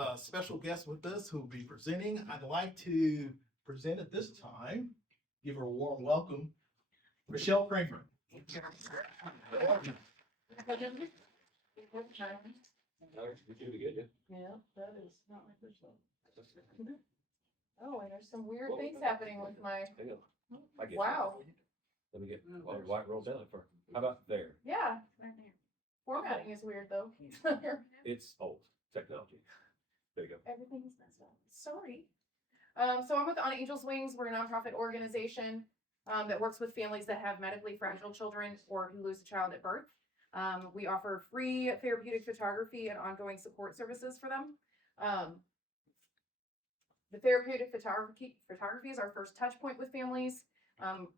a special guest with us who will be presenting. I'd like to present at this time, give her a warm welcome, Michelle Cramer. Yeah, that is not my first one. Oh, and there's some weird things happening with my, wow, Let me get white roll down for. How about there? yeah. Formatting is weird though. It's old technology. There you go. Everything's messed up. Sorry. So I'm with On Angels Wings. We're a nonprofit organization that works with families that have medically fragile children or who lose a child at birth. We offer free therapeutic photography and ongoing support services for them. The therapeutic photography is our first touch point with families,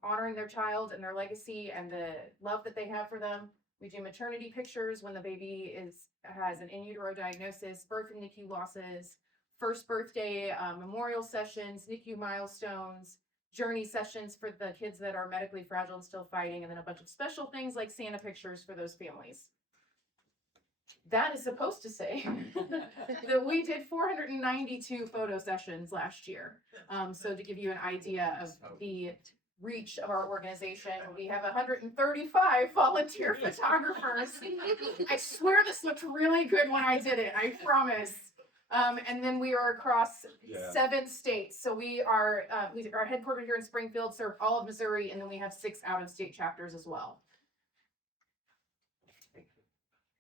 honoring their child and their legacy and the love that they have for them. We do maternity pictures when the baby has an in utero diagnosis, birth and NICU losses, first birthday, memorial sessions, NICU milestones, journey sessions for the kids that are medically fragile and still fighting, and then a bunch of special things like Santa pictures for those families. That is supposed to say that we did 492 photo sessions last year. So to give you an idea of the reach of our organization, we have 135 volunteer photographers. I swear this looked really good when I did it, I promise. And then we are across 7 states. So we are headquartered here in Springfield, serve all of Missouri, and then we have 6 out-of-state chapters as well.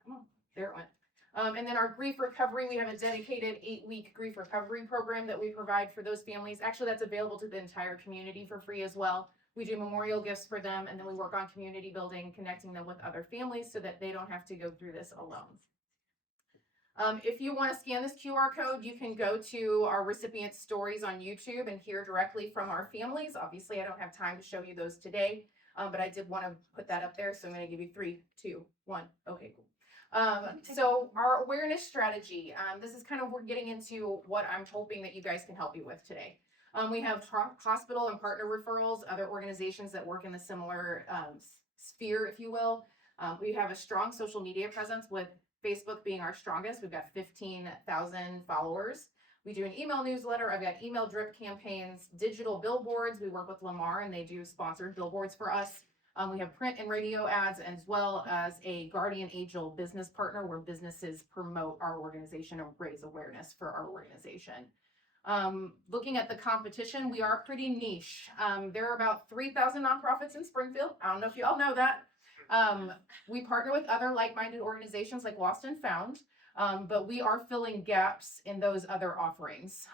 Come on, there it went. And then our grief recovery, we have a dedicated 8-week grief recovery program that we provide for those families. Actually, that's available to the entire community for free as well. We do memorial gifts for them, and then we work on community building, connecting them with other families so that they don't have to go through this alone. If you want to scan this QR code, you can go to our recipient stories on YouTube and hear directly from our families. Obviously, I don't have time to show you those today, but I did want to put that up there. So I'm going to give you 3, 2, 1. Okay, cool. So our awareness strategy, this is kind of, we're getting into what I'm hoping that you guys can help me with today. We have hospital and partner referrals, other organizations that work in the similar sphere, if you will. We have a strong social media presence with Facebook being our strongest. We've got 15,000 followers. We do an email newsletter. I've got email drip campaigns, digital billboards. We work with Lamar and they do sponsored billboards for us. We have print and radio ads, as well as a Guardian Angel business partner where businesses promote our organization and raise awareness for our organization. Looking at the competition, we are pretty niche. There are about 3,000 nonprofits in Springfield. I don't know if you all know that. We partner with other like-minded organizations like Lost and Found, but we are filling gaps in those other offerings.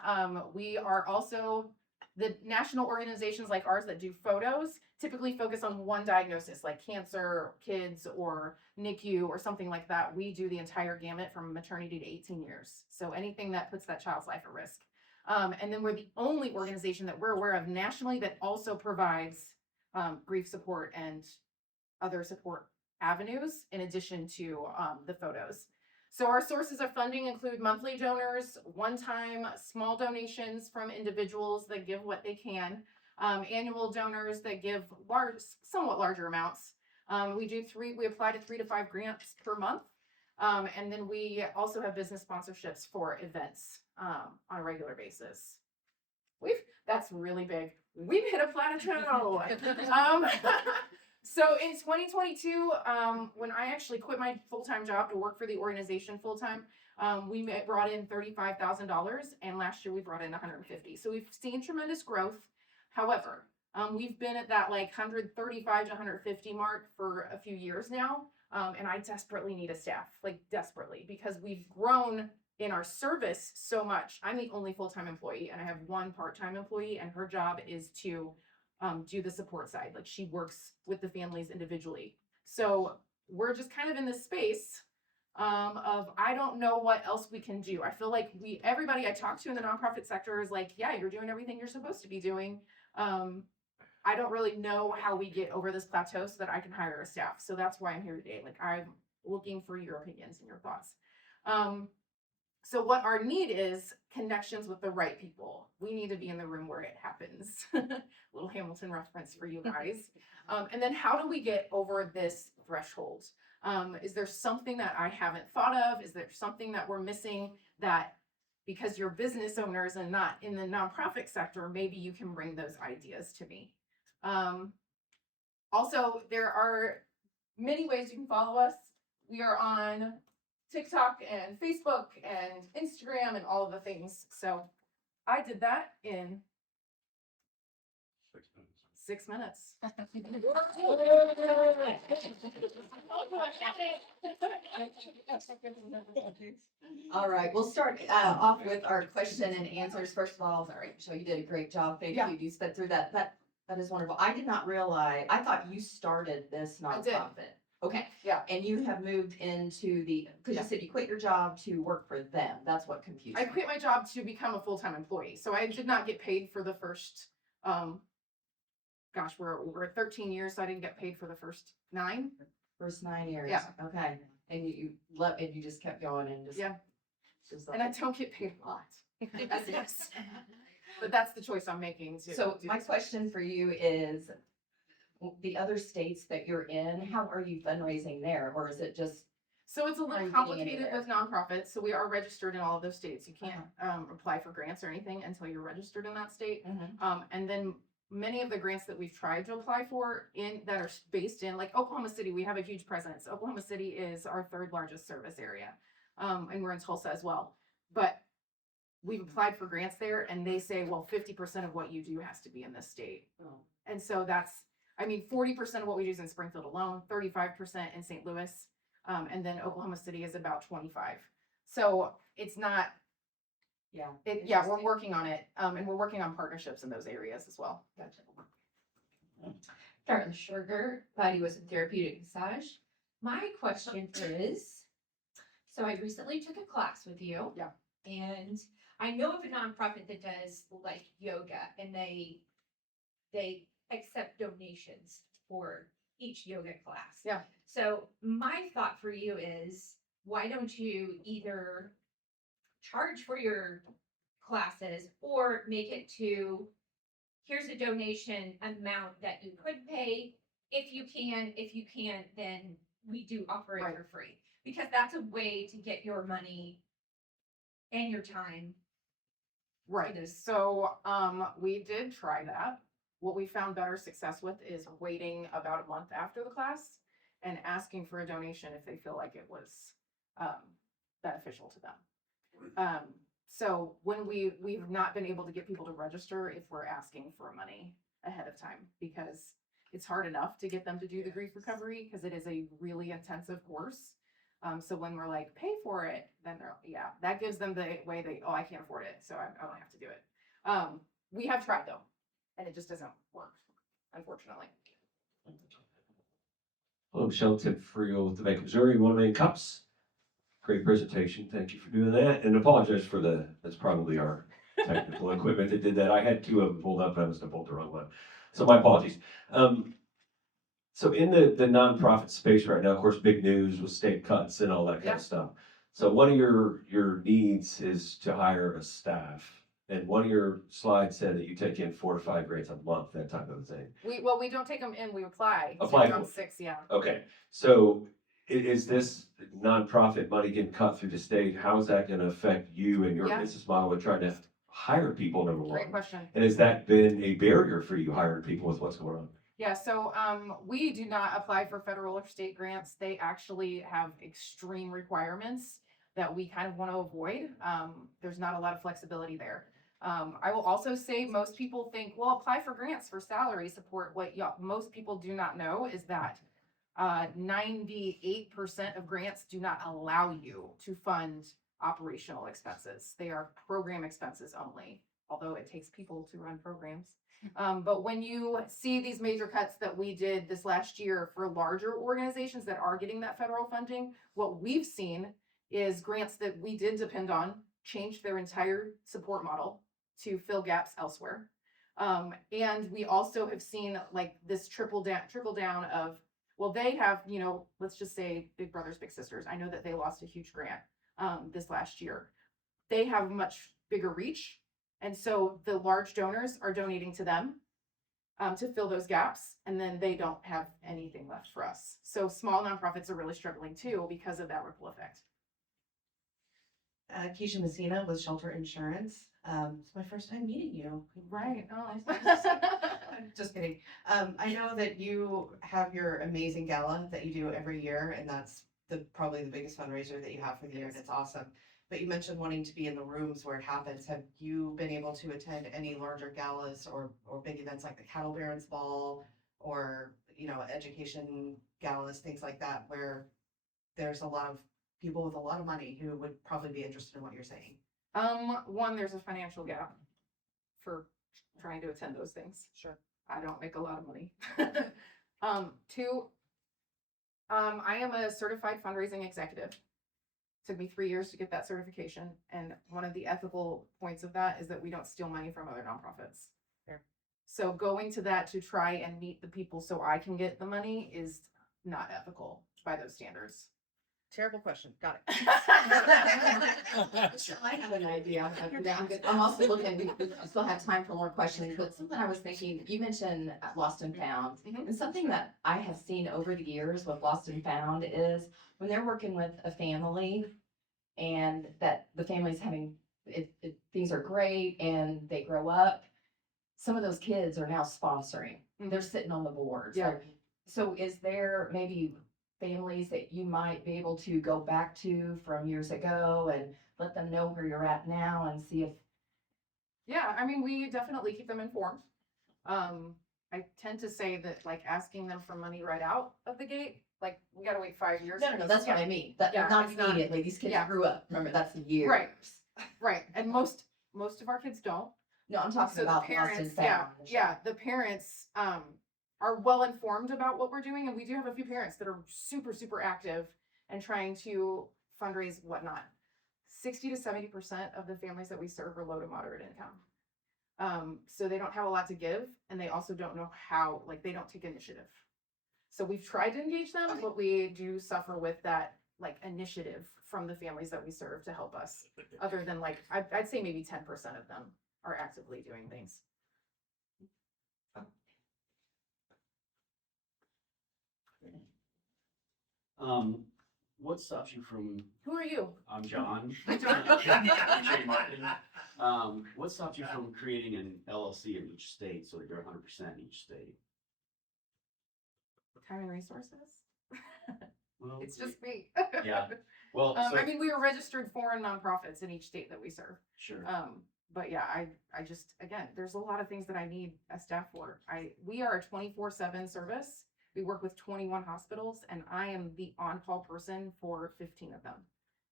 We are also the national organizations like ours that do photos typically focus on one diagnosis like cancer, kids, or NICU or something like that. We do the entire gamut from maternity to 18 years. So anything that puts that child's life at risk. And then we're the only organization that we're aware of nationally that also provides grief support and other support avenues in addition to the photos. So our sources of funding include monthly donors, one-time small donations from individuals that give what they can, annual donors that give somewhat larger amounts. We apply to 3 to 5 grants per month. And then we also have business sponsorships for events on a regular basis. That's really big. We've hit a plateau. So in 2022, when I actually quit my full-time job to work for the organization full-time, we brought in $35,000, and last year we brought in $150,000. So we've seen tremendous growth. However, we've been at that like $135 to $150 mark for a few years now, and I desperately need a staff, like desperately, because we've grown in our service so much. I'm the only full-time employee, and I have one part-time employee, and her job is to do the support side. Like she works with the families individually. So we're just kind of in this space of I don't know what else we can do. I feel like everybody I talk to in the nonprofit sector is like, yeah, you're doing everything you're supposed to be doing. I don't really know how we get over this plateau so that I can hire a staff. So that's why I'm here today. Like I'm looking for your opinions and your thoughts. So what our need is connections with the right people. We need to be in the room where it happens. Little Hamilton reference for you guys. And then how do we get over this threshold? Is there something that I haven't thought of? Is there something that we're missing that because you're business owners and not in the nonprofit sector, maybe you can bring those ideas to me. Also, there are many ways you can follow us. We are on TikTok and Facebook and Instagram and all of the things. So I did that in 6 minutes. All right, we'll start off with our question and answers. First of all, sorry, Michelle, you did a great job. Thank Yeah. you. You sped through that. That is wonderful. I did not realize, I thought you started this I did. nonprofit. Okay. Yeah. And you have moved into because Yeah. you said you quit your job to work for them. That's what confused I me. quit my job to become a full-time employee. So I did not get paid for the first, gosh, we're at 13 years, so I didn't get paid for the first 9. First 9 years. Yeah. Okay. And you left, and you just kept going and just. Yeah. Just And I don't get paid a lot. As is. But that's the choice I'm making to So do my this. question for you is, the other states that you're in, how are you fundraising there? Or is it just, So it's a Are little you getting complicated anywhere? with nonprofits. So we are registered in all of those states. You can't apply for grants or anything until you're registered in that state. And then many of the grants that we've tried to apply for that are based in like Oklahoma City, we have a huge presence. Oklahoma City is our 3rd largest service area. And we're in Tulsa as well. But we've applied for grants there and they say, well, 50% of what you do has to be in this state. And so 40% of what we do is in Springfield alone, 35% in St. Louis. And then Oklahoma City is about 25. So it's not, yeah. we're Interesting. working on it. And we're working on partnerships in those areas as well. Gotcha. Darla Sugar, Body Wisdom Therapeutic Massage. My question is, so I recently took a class with you. Yeah. And I know of a nonprofit that does like yoga and they accept donations for each yoga class. Yeah. So my thought for you is, why don't you either charge for your classes or make it to, here's a donation amount that you could pay. If you can't, then we do offer it Right. for free. Because that's a way to get your money and your time. Right. It is. So we did try that. What we found better success with is waiting about a month after the class and asking for a donation if they feel like it was beneficial to them. So when we've not been able to get people to register if we're asking for money ahead of time, because it's hard enough to get them to do the grief recovery because it is a really intensive course. So when we're like, pay for it, then that gives them the way I can't afford it, so I don't have to do it. We have tried though, and it just doesn't work, unfortunately. Hello, Michelle, Tim Friel with the Bank of Missouri, 1 million cups. Great presentation. Thank you for doing that. And apologize for that's probably our technical equipment that did that. I had 2 of them pulled up and I must have pulled the wrong one. So my apologies. So in the nonprofit space right now, of course, big news with state cuts and all that kind Yeah. of stuff. So one of your needs is to hire a staff. And one of your slides said that you take in 4 to 5 grants a month, that type of thing. We don't take them in, we apply. Apply So I'm for it. 6, yeah. Okay, so is this nonprofit money getting cut through the state? How is that gonna affect you and your Yeah. business model with trying to hire people, number Great one? question. And has that been a barrier for you hiring people with what's going on? Yeah, so we do not apply for federal or state grants. They actually have extreme requirements that we kind of want to avoid. There's not a lot of flexibility there. I will also say most people think, well, apply for grants for salary support. What most people do not know is that 98% of grants do not allow you to fund operational expenses. They are program expenses only, although it takes people to run programs. But when you see these major cuts that we did this last year for larger organizations that are getting that federal funding, what we've seen is grants that we did depend on changed their entire support model to fill gaps elsewhere. And we also have seen like this trickle down of, well, they have, let's just say Big Brothers Big Sisters. I know that they lost a huge grant this last year. They have much bigger reach. And so the large donors are donating to them to fill those gaps, and then they don't have anything left for us. So small nonprofits are really struggling too because of that ripple effect. Keisha Messina with Shelter Insurance. It's my first time meeting you. Right. Oh. Just kidding. I know that you have your amazing gala that you do every year, and that's probably the biggest fundraiser that you have for the year, and it's awesome. But you mentioned wanting to be in the rooms where it happens. Have you been able to attend any larger galas or big events like the Cattle Barons Ball or, education galas, things like that, where there's a lot of people with a lot of money who would probably be interested in what you're saying? One, there's a financial gap for trying to attend those things. Sure. I don't make a lot of money. Two, I am a certified fundraising executive. Took me 3 years to get that certification, and one of the ethical points of that is that we don't steal money from other nonprofits. Fair. So going to that to try and meet the people so I can get the money is not ethical by those standards. Terrible question. Got it. So I have an idea. I'm also looking, we still have time for more questions, but something I was thinking, you mentioned Lost and Found. And something that I have seen over the years with Lost and Found is when they're working with a family and that the family's having, things are great and they grow up, some of those kids are now sponsoring. They're sitting on the boards. Yeah. So is there maybe families that you might be able to go back to from years ago and let them know where you're at now and see if, Yeah, I mean, we definitely keep them informed. I tend to say that like asking them for money right out of the gate, like we gotta wait 5 years. no, that's what I mean. That Yeah, not it's not- immediately. These kids yeah. grew up. Remember, that's the years. Right. Right, and most of our kids don't. No, I'm talking So the about Lost and parents, Found. yeah, the parents, are well informed about what we're doing, and we do have a few parents that are super, super active and trying to fundraise whatnot. 60 to 70% of the families that we serve are low to moderate income. So they don't have a lot to give, and they also don't know how, like, they don't take initiative. So we've tried to engage them, but we do suffer with that, like, initiative from the families that we serve to help us. Other than, like, I'd say maybe 10% of them are actively doing things. What stops you from, Who are you? I'm John. Hi, John. Jay Martin. What stops you from creating an LLC in each state so that you're 100% in each state? Time and resources. Well, It's just me. Yeah. Well, I mean, we are registered foreign nonprofits in each state that we serve. sure. But yeah, I just, again, there's a lot of things that I need a staff for. We are a 24/7 service. We work with 21 hospitals, and I am the on-call person for 15 of them.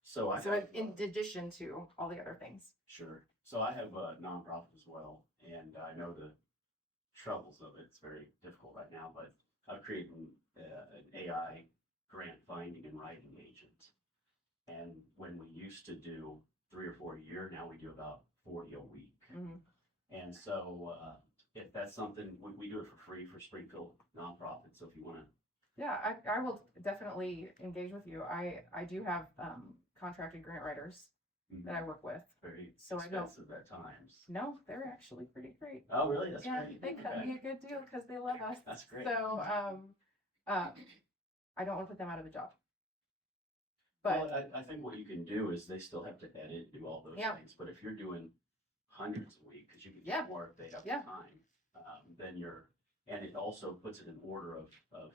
So I So have, in addition to all the other things. sure. So I have a nonprofit as well, and I know the troubles of it. It's very difficult right now, but I've created an AI grant finding and writing agent. And when we used to do 3 or 4 a year, now we do about 40 a week. Mhm. And so, if that's something, we do it for free for Springfield nonprofits, so if you wanna, Yeah, I will definitely engage with you. I do have contracted grant writers that I work with. very So I know- expensive at times. No, they're actually pretty great. Oh, really? That's Yeah, great. they cut Okay. me a good deal because they love us. That's great. So, I don't want to put them out of a job. Well, But I think what you can do is they still have to edit, do all those Yeah. things, but if you're doing hundreds a week, cause you can Yeah. get more if they have the Yeah. time, then and it also puts it in order of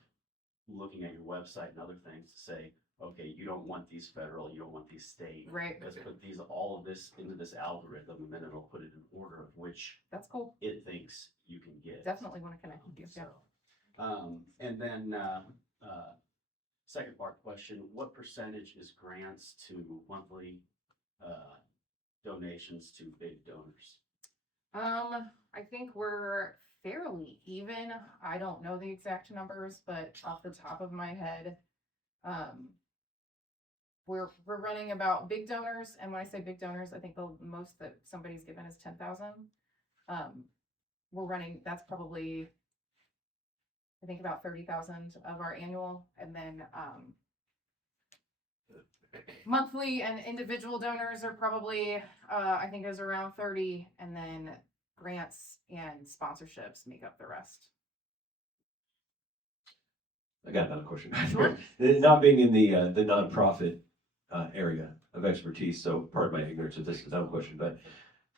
looking at your website and other things to say, okay, you don't want these federal, you don't want these state. Right. Let's put all of this into this algorithm, and then it'll put it in order of which that's cool. it thinks you can get. Definitely want to connect with you. Yeah. So, and then, second part question, what percentage is grants to monthly, donations to big donors? I think we're fairly even. I don't know the exact numbers, but off the top of my head, we're running about big donors, and when I say big donors, I think the most that somebody's given is 10,000. We're running, that's probably, I think about 30,000 of our annual, and then monthly and individual donors are probably, I think is around 30, and then grants and sponsorships make up the rest. I got another question. Sure. Not being in the nonprofit area, of expertise, so pardon my ignorance if this is a dumb question, but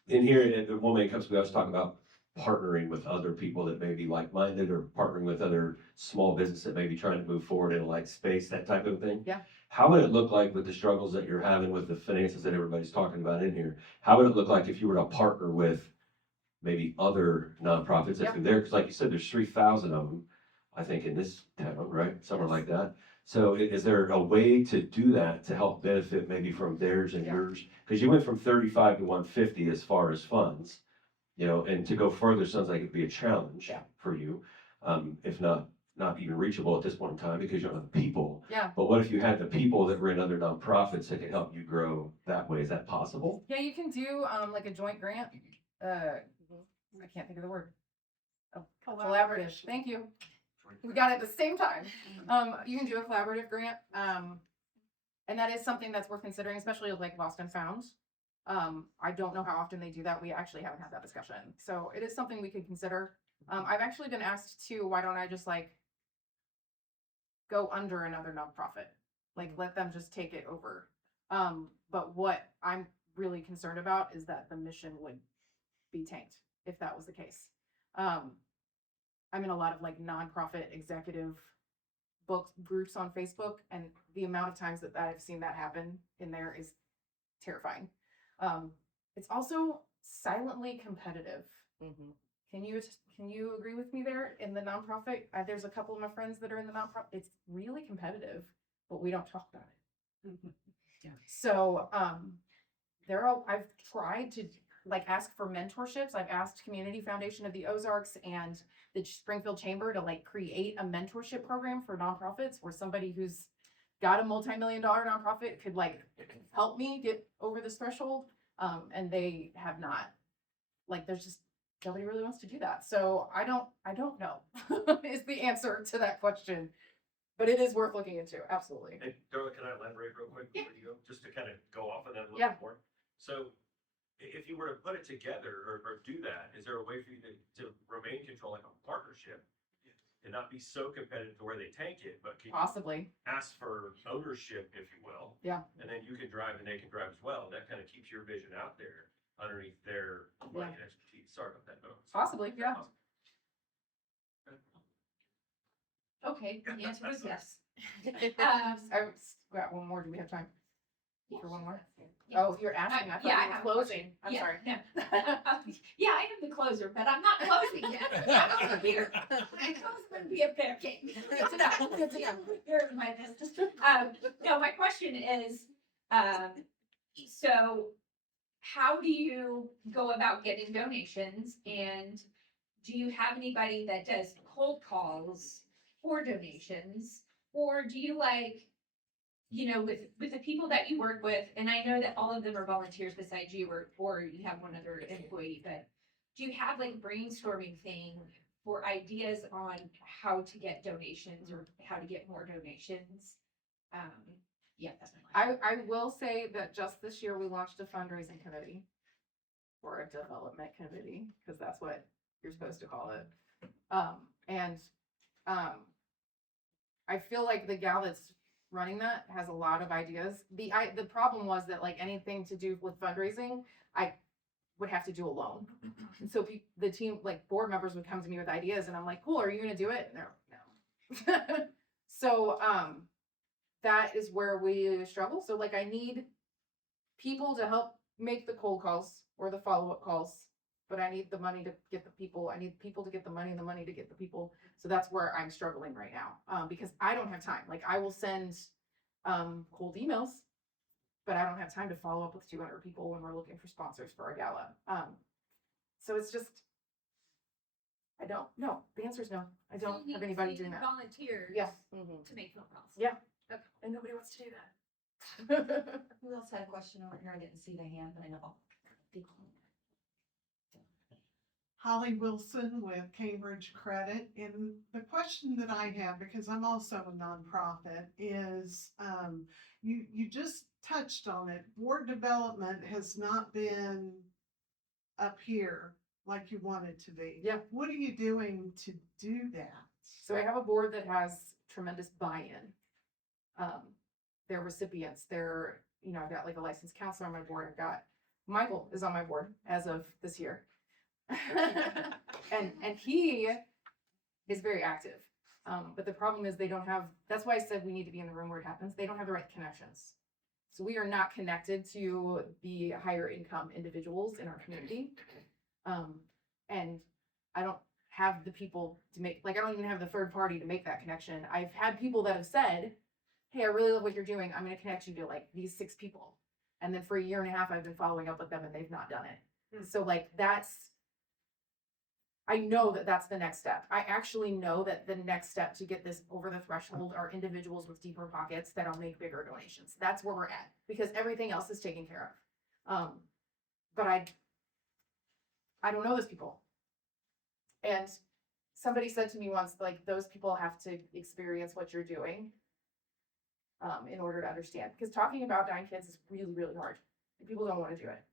in here, at One Man Cups, we always talk about partnering with other people that may be like-minded or partnering with other small business that may be trying to move forward in a like space, that type of thing. Yeah. How would it look like with the struggles that you're having with the finances that everybody's talking about in here? How would it look like if you were to partner with maybe other nonprofits if Yeah. they're there? Because like you said, there's 3,000 of them, I think, in this town, right? Somewhere like that. So is there a way to do that to help benefit maybe from theirs and Yeah. yours? Because you went from 35 to 150 as far as funds, you know, and to go further sounds like it'd be a challenge Yeah. for you, if not even reachable at this point in time because you don't have the people. Yeah. But what if you had the people that were in other nonprofits that could help you grow that way? Is that possible? Yeah, you can do, like a joint grant, I can't think of the word. Oh, collaborative, thank you. We got it at the same time. You can do a collaborative grant, and that is something that's worth considering, especially with like Lost and Found. I don't know how often they do that. We actually haven't had that discussion. So it is something we could consider. I've actually been asked too, why don't I just like go under another nonprofit? Like let them just take it over. But what I'm really concerned about is that the mission would be tanked if that was the case. I'm in a lot of like nonprofit executive book groups on Facebook, and the amount of times that I've seen that happen in there is terrifying. It's also silently competitive. Can you agree with me there? In the nonprofit, there's a couple of my friends that are in the nonprofit. It's really competitive, but we don't talk about it. Yeah. So, I've tried to like ask for mentorships. I've asked Community Foundation of the Ozarks and the Springfield Chamber to like create a mentorship program for nonprofits where somebody who's got a multi-million-dollar nonprofit could like help me get over this threshold. And they have not. Like, there's just nobody really wants to do that. So I don't know is the answer to that question. But it is worth looking into, absolutely. And Darla, can I elaborate real quick Yeah. before you go? Just to kind of go off of that a little Yeah. bit more. So if you were to put it together or do that, is there a way for you to remain in control, like a partnership, and not be so competitive to where they tank it, but can you Possibly. ask for ownership, if you will? Yeah. And then you can drive and they can drive as well. That kind of keeps your vision out there underneath their money and expertise. Sorry about that. No. Possibly, yeah. Okay, the answer was yes. I've got one more. Do we have time for one more? Yeah. Oh, you're asking. I thought Yeah, I you were have a closing. I'm Yeah, sorry. no. Yeah, I am the closer, but I'm not closing yet. I'm over here. I close when we have bear cake. Good to know. Good to know. You're in my business. No, my question is, so how do you go about getting donations, and do you have anybody that does cold calls for donations, or do you like, you know, with the people that you work with, and I know that all of them are volunteers besides you, or you have one other employee, but do you have like brainstorming thing for ideas on how to get donations or how to get more donations? Yeah, that's my question. I will say that just this year we launched a fundraising committee or a development committee, because that's what you're supposed to call it. I feel like the gal that's running that has a lot of ideas. The problem was that like anything to do with fundraising, I would have to do alone. And so the team, like board members would come to me with ideas and I'm like, cool, are you gonna do it? And they're like, no. So that is where we struggle. So like I need people to help make the cold calls or the follow-up calls, but I need the money to get the people. I need people to get the money and the money to get the people. So that's where I'm struggling right now, because I don't have time. Like I will send cold emails, but I don't have time to follow up with 200 people when we're looking for sponsors for our gala. So it's just, I don't know. The answer is no. I So don't you have need- anybody you doing need that. Volunteers. Yeah. To make phone calls. Yeah. Okay. And nobody wants to do that. Who else had a question over here? I didn't see the hand, but I know. Holly Wilson with Cambridge Credit. And the question that I have, because I'm also a nonprofit, is you just touched on it. Board development has not been up here like you want it to be. Yeah. What are you doing to do that? So I have a board that has tremendous buy-in. They're recipients, they're I've got like a licensed counselor on my board. I've got Michael is on my board as of this year. and he is very active. But the problem is they don't have, that's why I said we need to be in the room where it happens. They don't have the right connections. So we are not connected to the higher income individuals in our community. And I don't have the people to make, like, I don't even have the third party to make that connection. I've had people that have said, hey, I really love what you're doing. I'm going to connect you to like these 6 people. And then for a year and a half, I've been following up with them and they've not done it. So like I know that that's the next step. I actually know that the next step to get this over the threshold are individuals with deeper pockets that'll make bigger donations. That's where we're at because everything else is taken care of. But I don't know those people. And somebody said to me once, like, those people have to experience what you're doing in order to understand. Because talking about dying kids is really, really hard. People don't want to do it.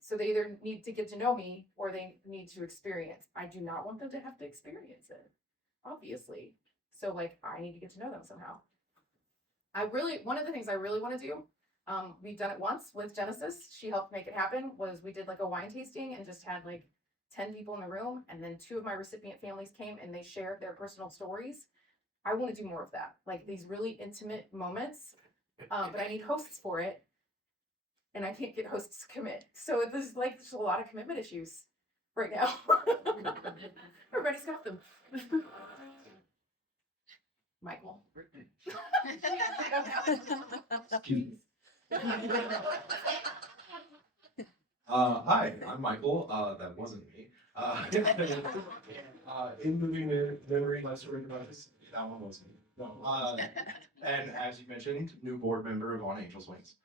So they either need to get to know me or they need to experience. I do not want them to have to experience it, obviously. So like, I need to get to know them somehow. One of the things I really want to do, we've done it once with Genesis. She helped make it happen, was we did like a wine tasting and just had like 10 people in the room. And then 2 of my recipient families came and they shared their personal stories. I want to do more of that, like these really intimate moments. But I need hosts for it. And I can't get hosts to commit. So there's a lot of commitment issues right now. Everybody's got them. Michael. Hi, I'm Michael. That wasn't me. In moving memory, less written about this. That one was me. No. And as you mentioned, new board member of On Angels Wings.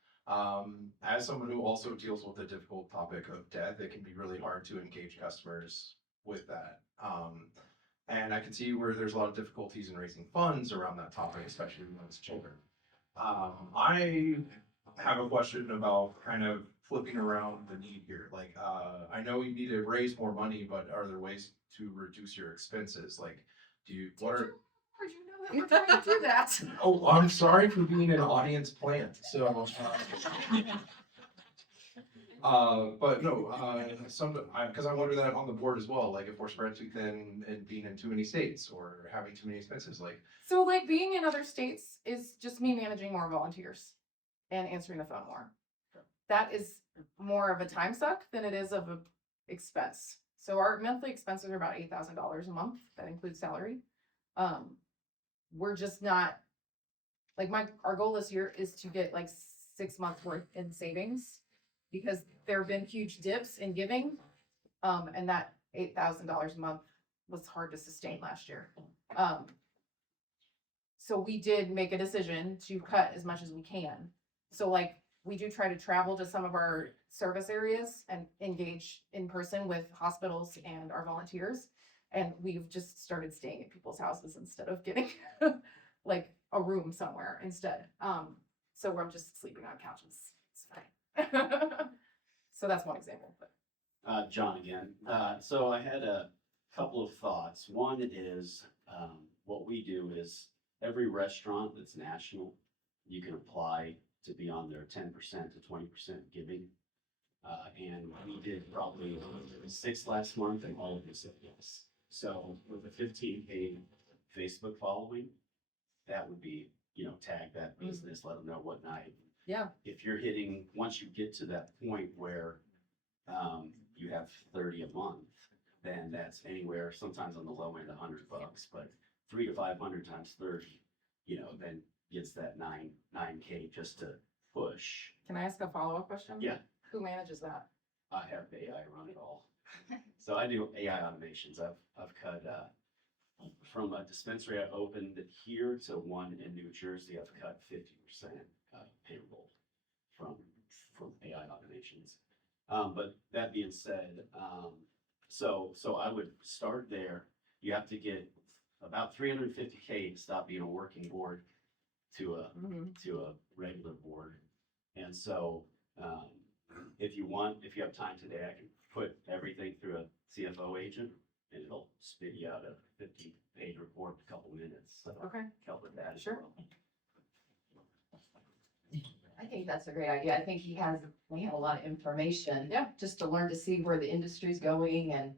As someone who also deals with the difficult topic of death, it can be really hard to engage customers with that. And I can see where there's a lot of difficulties in raising funds around that topic, especially amongst children. I have a question about kind of flipping around the need here. Like, I know you need to raise more money, but are there ways to reduce your expenses? Like, what are... How'd you know that we're trying to do that? Oh, I'm sorry for being an audience plant. So, but no, because I wonder that on the board as well. Like, if we're spread too thin and being in too many states or having too many expenses, like. So like being in other states is just me managing more volunteers and answering the phone more. That is more of a time suck than it is of a expense. So our monthly expenses are about $8,000 a month. That includes salary. We're just not like our goal this year is to get like 6 months worth in savings because there have been huge dips in giving. And that $8,000 a month was hard to sustain last year. So we did make a decision to cut as much as we can. So like we do try to travel to some of our service areas and engage in person with hospitals and our volunteers. And we've just started staying at people's houses instead of getting like a room somewhere instead. So I'm just sleeping on couches. It's fine. So that's one example. But. John again. So I had a couple of thoughts. One is what we do is every restaurant that's national, you can apply to be on their 10% to 20% giving. And we did probably 6 last month and all of them said yes. So with a 15K Facebook following, that would be, tag that business, let them know what night. Yeah. If you're once you get to that point where you have 30 a month, then that's anywhere, sometimes on the low end, $100, but 300 to 500 times 30, then gets that 9K just to push. Can I ask a follow-up question? Yeah. Who manages that? I have AI run it all. So I do AI automations. I've cut from a dispensary I opened here to one in New Jersey. I've cut 50% payroll from AI automations. But that being said, so I would start there. You have to get about 350K to stop being a working board to a regular board. And so if you have time today, I can put everything through a CFO agent and it'll spit you out a 50-page report in a couple minutes. So Okay. help with that as Sure. well. I think think that's a great idea. I think we have a lot of information. Yeah. Just to learn to see where the industry's going and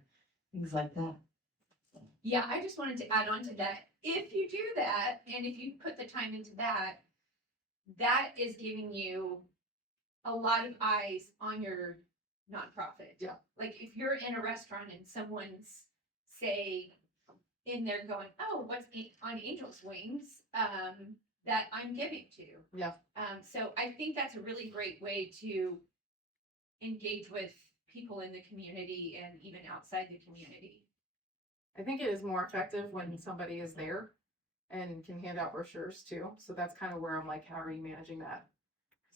things like that. Yeah, I just wanted to add on to that. If you do that, and if you put the time into that, that is giving you a lot of eyes on your nonprofit. Yeah. Like if you're in a restaurant and someone's, say, in there going, oh, what's on Angel's Wings, that I'm giving to. Yeah. So I think that's a really great way to engage with people in the community and even outside the community. I think it is more effective when somebody is there and can hand out brochures too. So that's kind of where I'm like, how are you managing that?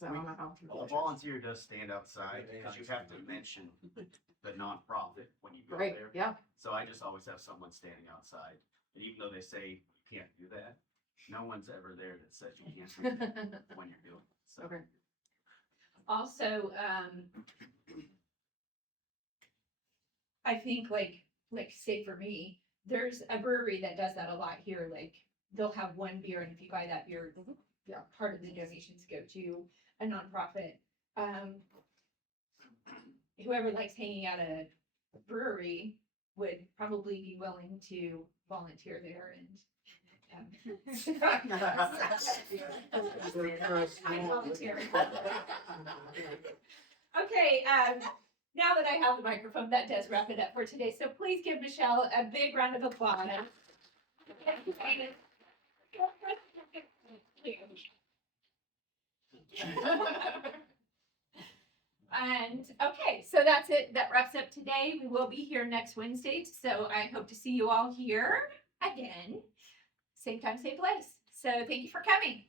Cause I don't know how. Well, a volunteer does stand outside because you have to mention the nonprofit when you go Right, there. yeah. So I just always have someone standing outside. And even though they say you can't do that, no one's ever there that says you can't do that when you're doing it. So. Okay. Also, I think like say for me, there's a brewery that does that a lot here. Like they'll have one beer, and if you buy that beer, Yeah. part of the donations go to a nonprofit. Whoever likes hanging out at a brewery would probably be willing to volunteer there and. I volunteer. Okay, now that I have the microphone, that does wrap it up for today. So please give Michelle a big round of applause. And okay, so that's it. That wraps up today. We will be here next Wednesday. So I hope to see you all here again. Same time, same place. So thank you for coming.